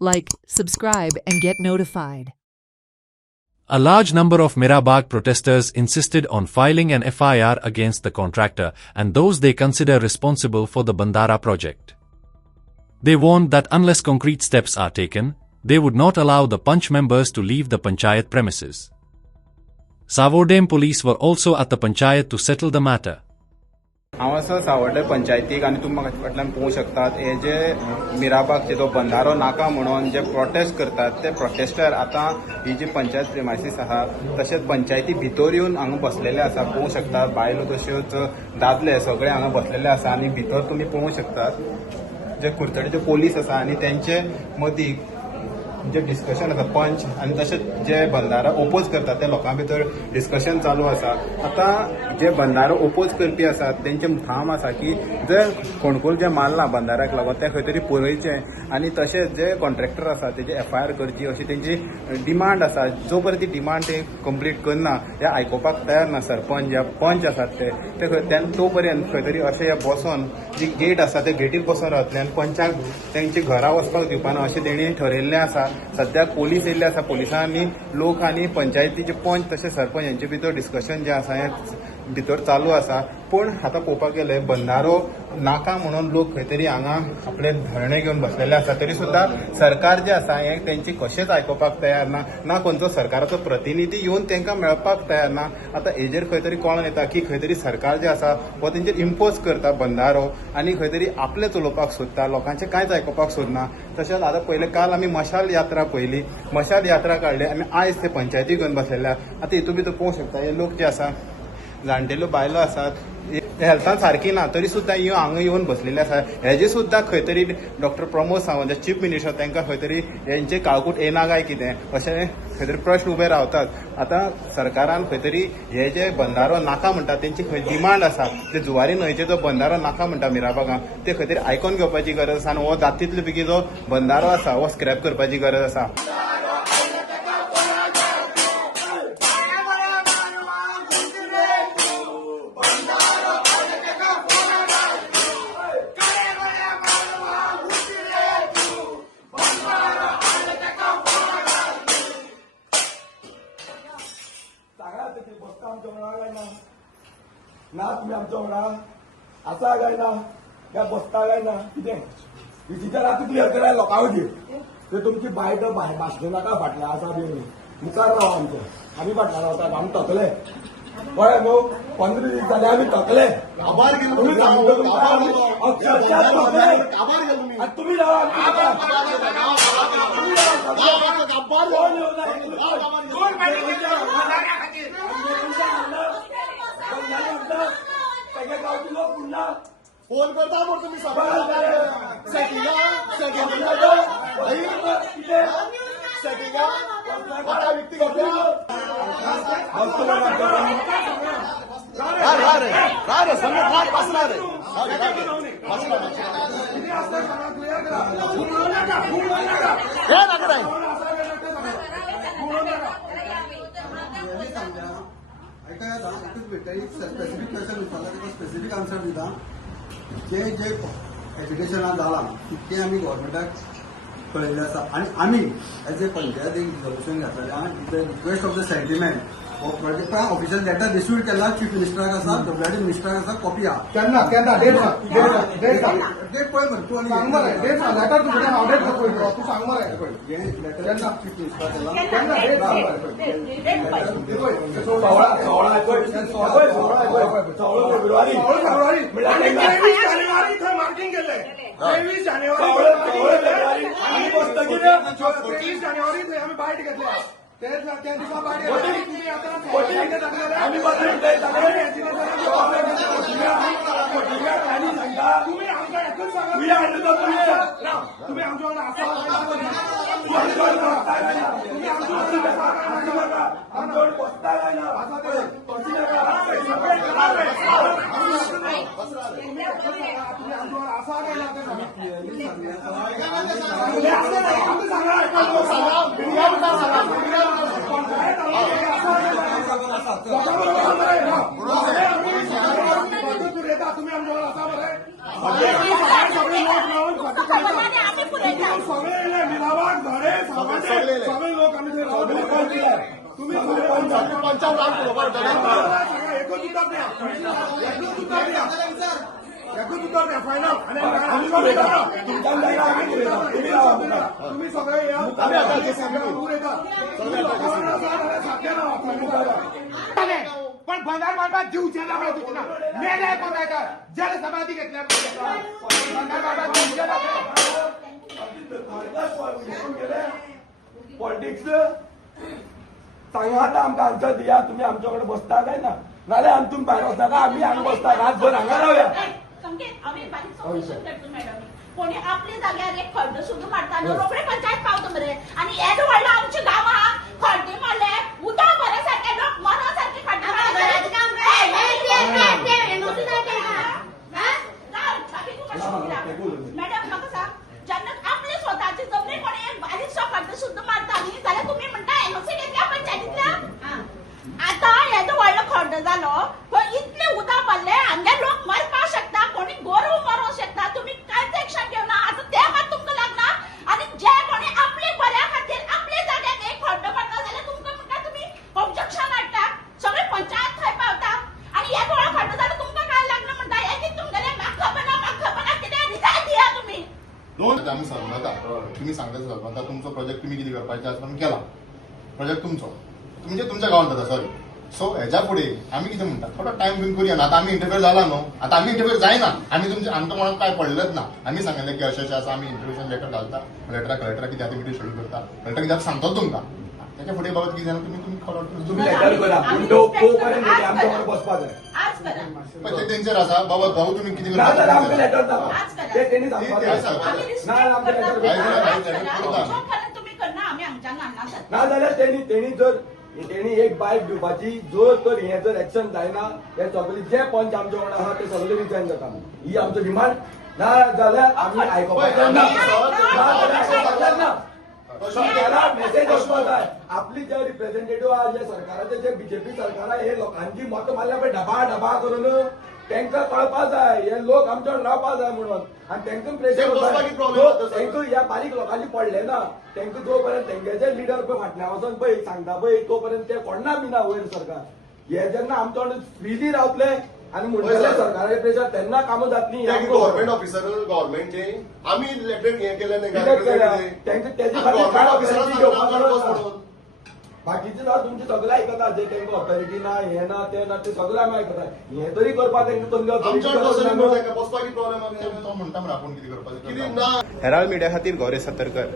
like, subscribe, and get notified. A large number of Mirabagh protesters insisted on filing an FIR against the contractor and those they consider responsible for the Bandara project. They warned that unless concrete steps are taken, they would not allow the Punch members to leave the Panchayat premises. Savodem police were also at the Panchayat to settle the matter. हांव असो सावड्डे पंचायतीक आनी तुमी म्हाका फाटल्यान पळोवंक शकतात हे जे मिराबागचे जो बंधारो नाका म्हणून जे प्रोटेस्ट करतात ते प्रोटेस्टर आतां ही जी पंचायत प्रिमायसीस आहा तशेंच पंचायती भितर येवन हांगा बसलेले आसा पळोवंक शकतात बायलो तश्योच दादले सगळे हांगा बसलेले आसा आनी भितर तुमी पळोवंक शकतात जे कुडचडेचे पोलीस आसा आनी तेंचे मदीं जे डिस्कशन आसा पंच आनी तशेंच जे बंधारा ओपोज करतात त्या लोकां भितर डिस्कशन चालू आसा आतां जे बंधारो ओपोज करपी आसात तेंचे ठाम आसा की जर कोण जे मारला बंधाऱ्याक लागून ते खंय तरी पळयचें आनी तशेंच जे कॉन्ट्रॅक्टर आसा तेजे FIR करची अशी तेंची डिमांड आसा जो पर्यंत ती डिमांड ते कंप्लीट करना हे आयकोपाक तयार ना सरपंच या पंच आसात ते तो पर्यंत खंय तरी अशें बसोन जी गेट आसा ते गेटीर बसोन रावतले आनी पंचाक तेंची घरा वचपाक दिवपाना अशें तेणी ठरयल्लें आसा. सध्या पोलीस येयल्ले आसा पोलिसांनी लोक आनी पंचायतीचे पंच तशें सरपंच यांचे भितर डिस्कशन जे आसा हें भितर चालू आसा पूण आतां पळोवपाक गेले बंधारो नाका म्हणून लोक खंय तरी हांगा आपले धरणे घेवन बसलेले आसा तरी सुद्दां सरकार जे आसा हें तेंची कशेंच आयकोपाक तयार ना खंयचो सरकाराचो प्रतिनिधी येवन तेंकां मेळपाक तयार ना. आतां हेजेर खंय तरी कळोन येता की खंय तरी सरकार जे आसा हो तेंचेर इम्पोज करता बंधारो आनी खंय तरी आपले चलोवपाक सोदता लोकांचें कांयच आयकोपाक सोदना. तशेंच आतां पयलें काल आमी मशाल यात्रा पळयली मशाल यात्रा काडली आनी आयज ते पंचायती घेवन बसलेले आतां हितून भितर पळोवंक शकता हे लोक जे आसा जाणटेल्यो बायलो आसात हेल्थान सारकी ना तरी सुद्दां हांगा येवन बसलेले आसा. हेजे सुद्दां खंय तरी doctor Pramod Sawant chief minister तांकां खंय तरी हेंचे काळकूट येना काय कितें अशें खंय तरी प्रश्न उबे रावतात. आतां सरकारान खंय तरी हे जे बंधारो नाका म्हणटा तेंची खंय डिमांड आसा ते जुवारी न्हंयचे जो बंधारो नाका म्हणटा मिराबागां ते खंय तरी आयकोन घेवपाची गरज आसा आनी हो जाता बेगीन जो बंधारो आसा हो स्क्रॅप करपाची गरज आसा. ना तुम्ही आमच्या वांगडा आसा काय ना काय बसता काय ना कितें विचित्र राती क्लियर करा लोकां वयली ते तुमची बायट भाशणां नाका फाटल्या आसा बी मुखार राव आमचे आमी फाटल्यान रावतात आमी तकले कळ्ळें न्हू 15 दीस जाले आमी तकले तुमी फोन करता मग तुम्ही स्पेसिफिक क्वेश्चन विचारला त्याचा स्पेसिफिक आन्सर दिता जे एज्युकेशन जाला ते आमी गव्हर्मेंटाक कळयल्लें आसा आनी आमी एज ए पंचायत एक रिजोल्युशन घातलेलें the request of the sentiment प्रोजेक्टा ऑफिशियल लेटर डिस्ट्रीब्यूट केला चीफ मिनिस्टराक आसा डब्ल्यूडी मिनिस्टराक आसा कॉपी आहा केन्ना डेट पळय मरे तूं सांग मरे डेट सांग लेटर तुमच्या हांव डेट पळय तूं सांग मरे पळय हे लेटर केन्ना चीफ मिनिस्टर केला केन्ना डेट सांग मरे 16 फेब्रुवारी म्हणल्यार 23 जानेवारी थंय मार्किंग केलें 23 जानेवारी आनी 23 जानेवारी थंय आमी बायट घेतल्या त्या दिसा बायट आमी तुम्ही आमकां एकच सांगा तुम्ही आमच्या वांगडा आसा तुम्ही आमच्या बसता काय ना आसा तुम्ही आमच्या असा बरे सगळे लोक लावून सगळे मिराबाग तुम्ही पंचावन्न लाख एकूच उत्तर द्या फायनल. तुम्ही सगळे पण बंगाल मार्गात जीव चेला मेले कोणाचा जल समाधी घेतल्या बंगाल मार्गात जीव चेला पॉलिटिक्स सांगा आता आमकां आन्सर दिया. तुम्ही आमच्याकडे बसता काय ना नाल्यार आमी तुम्ही भायर वचता का आमी हांगा बसता रातभर हांगा रावया. आम्ही बारीक समजून करतो मॅडम. कोणी आपल्या जाग्यार एक खड्डो सुद्दां मारता न्हू रोखडे पंचायत पावता मरे आनी येद व्हडलो आमच्या गांवां खड्डे मारले उदक भरे सारखे लोक मरो सारखे खड्डे मॅडम म्हाका सांग जेन्ना आपले स्वताची जमनी कोणी एक बारीकसो खड्डो सुद्दां मारता न्ही जाल्यार तुम्ही म्हणटा एनओसी घेतल्या पंचायतींतल्या. आता येदो व्हडलो खड्डो जालो पण इतले उदक भरले हांगे लोक मरपाक शकता कोणी गोरव मरूंक शकता. तुम्ही कांयच एक्शन घेवना. आता ते मात तुमकां लागना आनी जे कोणी आपले बऱ्या खातीर आपले जाग्यार एक खड्डो मारता जाल्यार तुमकां म्हणटा तुम्ही ऑब्जेक्शन हाडटा. सगळे पंचायत थंय पावता आनी एक व्हडलो खड्डो जालो तुमकां काय लागना म्हणटा. एक तुमगेले म्हाका खबर ना कितें रिजायन दिया तुम्ही. आम्ही सरमता तुम्ही सांगता सरमता तुमचो प्रोजेक्ट तुम्ही किती करपाचे आसा म्हणून केला. प्रोजेक्ट तुमचो तुमच्या गावात जाता सॉरी. सो हेच्या पुढे आम्ही कितें म्हणटा थोडो टायम घेऊन करूया ना. आता आम्ही इंटरव्यू झाला न्हू. आता आम्ही इंटरव्यू जायना. आम्ही तुमचे आमच्या मनात काय पडलेच ना. आम्ही सांगितलं की अशें आसा आम्ही इंटरव्यूशन लेटर घालता. कलेक्टरा किती आता मिटींग शेड्यूल करता. कलेक्टर कित्याक सांगतो तुमकां त्याच्या फुडें बाबत कितें जालें तुम्ही खबर तुम्ही लेटर करा पूण तो पर्यंत आमच्या वांगडा बसपाक जाय. आज करा पण ते तेंचेर आसा बाबा भाऊ तुम्ही कितें ना जाल्यार आमकां करता लेटर दाखवा. ते तेणी सांगपाक जाय. आम्ही रिस्पेक्ट ना आमकां करता. लेटर आज करा. जोपर्यंत तुम्ही करना आम्ही आमच्यान हाडना सर. ना जाल्यार तेणी जर तेणी एक बायक दिवपाची जर तर हे जर एक्शन जायना हे सगळे जे पंच आमच्या वांगडा आहा ते सगळे रिजायन जाता. ही आमचो डिमांड. ना जाल्यार आमी आयकपाचें ना. मेसेज वचपा जाय. आपली जे रिप्रेझेंटेटिव्ह आहा जे सरकाराचे जे बीजेपी सरकार हे लोकांची मत मारल्या पळय ढबा करून तांकां कळपा जाय हे लोक आमच्या रावपा जाय म्हणून आनी तांकां प्रेशर तांकां ह्या बारीक लोकांनी पडले ना. तांकां जो पर्यंत तेंगेचे लिडर पळय फाटल्या वचून पळय सांगता पळय तो पर्यंत ते कोणा बिना वयर सरकार. हे जेन्ना आमच्या वांगडा फ्रीली रावतले आनी म्हणटले सरकाराचे प्रेशर तेन्ना कामां जातली. गव्हर्नमेंट ऑफिसर गव्हर्नमेंटचे आम्ही लेटर हे केलं नाही तांकां तेजे खातीर काय ऑफिसरांची घेवपाक गरज. बाकीचे जावं तुमचे सगळे आयकता जे तांकां ऑथॉरिटी ना हे ना ते ना ते सगळे आमी आयकता. हे तरी करपाक तांकां बसपाची प्रॉब्लेम तो म्हणटा मरे आपूण कितें करपाचें ना. हेराल्ड मिडिया खातीर गौरी सतरकर.